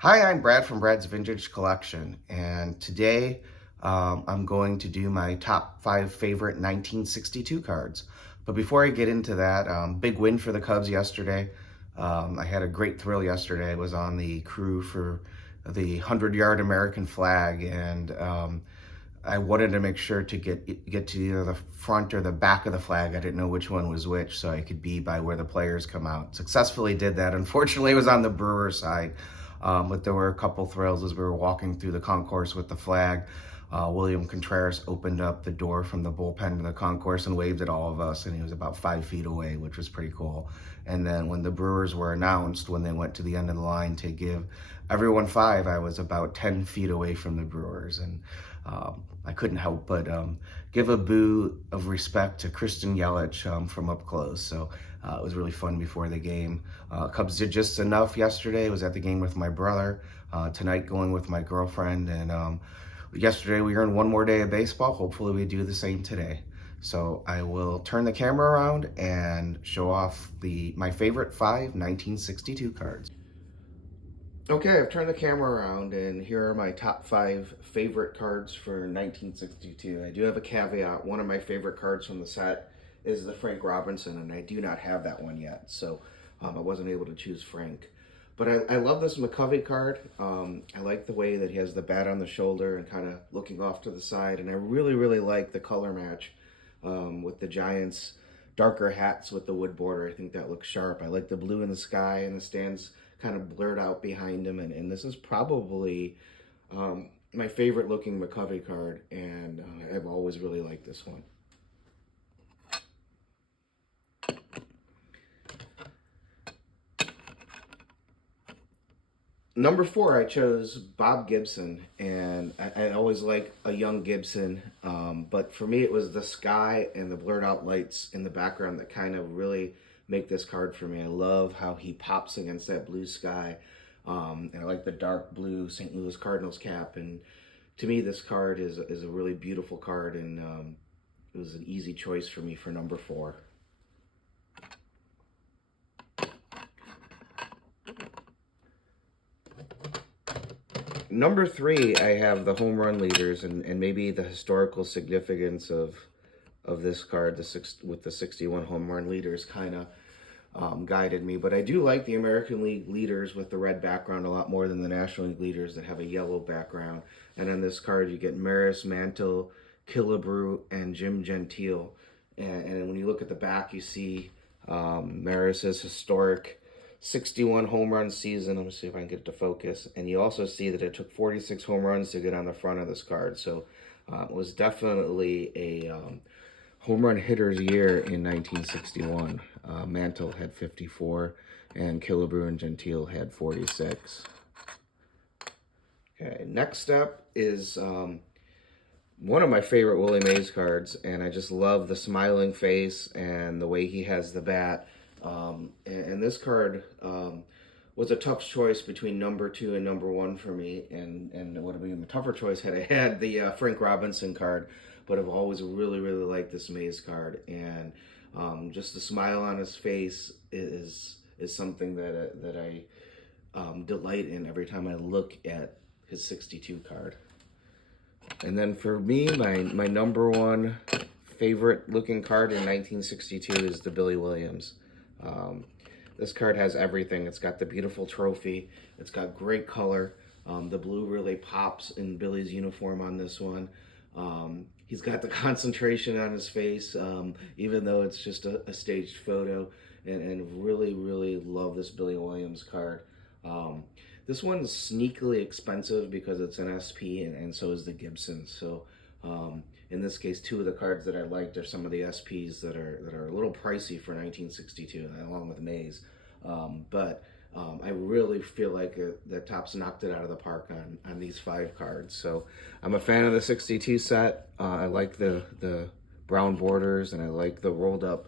Hi, I'm Brad from Brad's Vintage Collection, and today I'm going to do my top 5 favorite 1962 cards. But before I get into that, big win for the Cubs yesterday. I had a great thrill yesterday. I was on the crew for the 100-yard American flag, and I wanted to make sure to get to either the front or the back of the flag. I didn't know which one was which, so I could be by where the players come out. Successfully did that. Unfortunately, it was on the Brewers side, but there were a couple thrills as we were walking through the concourse with the flag. William Contreras opened up the door from the bullpen to the concourse and waved at all of us, and he was about 5 feet away, which was pretty cool. And then when the Brewers were announced, when they went to the end of the line to give everyone five, I was about 10 feet away from the Brewers, and I couldn't help but give a boo of respect to Christian Yelich from up close. So it was really fun before the game. Cubs did just enough yesterday. I was at the game with my brother. Tonight going with my girlfriend, and yesterday we earned one more day of baseball. Hopefully we do the same today. So I will turn the camera around and show off my favorite 1962 cards. Okay, I've turned the camera around, and here are my top 5 favorite cards for 1962. I do have a caveat. One of my favorite cards from the set is the Frank Robinson, and I do not have that one yet, so I wasn't able to choose Frank. But I love this McCovey card. I like the way that he has the bat on the shoulder and kind of looking off to the side, and I really, really like the color match with the Giants' darker hats with the wood border. I think that looks sharp. I like the blue in the sky and the stands kind of blurred out behind him, and this is probably my favorite looking McCovey card, and I've always really liked this one. Number 4, I chose Bob Gibson, and I always like a young Gibson, but for me it was the sky and the blurred out lights in the background that kind of really make this card for me. I love how he pops against that blue sky, and I like the dark blue St. Louis Cardinals cap, and to me this card is a really beautiful card, and it was an easy choice for me for number 4. Number 3, I have the home run leaders, and maybe the historical significance of this card, with the 61 home run leaders, kind of guided me. But I do like the American League leaders with the red background a lot more than the National League leaders that have a yellow background. And on this card, you get Maris, Mantle, Killebrew, and Jim Gentile. And when you look at the back, you see Maris's historic 61 home run season. Let me see if I can get it to focus. And you also see that it took 46 home runs to get on the front of this card. So it was definitely a home run hitter's year in 1961. Mantle had 54, and Killebrew and Gentile had 46. Okay, next up is one of my favorite Willie Mays cards, and I just love the smiling face and the way he has the bat. And this card was a tough choice between number 2 and number 1 for me, and it would have been a tougher choice had I had the Frank Robinson card, but I've always really, really liked this Mays card, and just the smile on his face is something that I delight in every time I look at his 62 card. And then for me, my number 1 favorite looking card in 1962 is the Billy Williams. This card has everything. It's got the beautiful trophy. It's got great color. The blue really pops in Billy's uniform on this one. He's got the concentration on his face, even though it's just a staged photo. And really, really love this Billy Williams card. This one's sneakily expensive because it's an SP, and so is the Gibson. So in this case, 2 of the cards that I liked are some of the SPs that are a little pricey for 1962, along with Mays. But I really feel like the Topps knocked it out of the park on these 5 cards. So I'm a fan of the 62 set. I like the brown borders, and I like the rolled up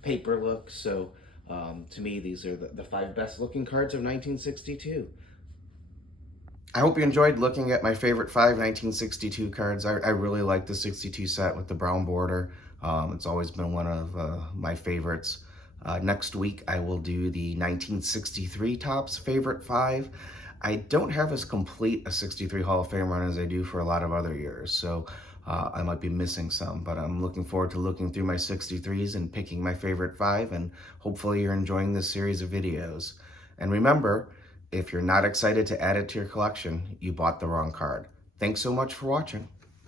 paper look. So to me, these are the 5 best looking cards of 1962. I hope you enjoyed looking at my favorite 1962 cards. I really like the 62 set with the brown border. It's always been one of my favorites. Next week, I will do the 1963 Topps favorite 5. I don't have as complete a 63 Hall of Fame run as I do for a lot of other years, so I might be missing some, but I'm looking forward to looking through my 63s and picking my favorite 5, and hopefully you're enjoying this series of videos. And remember, if you're not excited to add it to your collection, you bought the wrong card. Thanks so much for watching.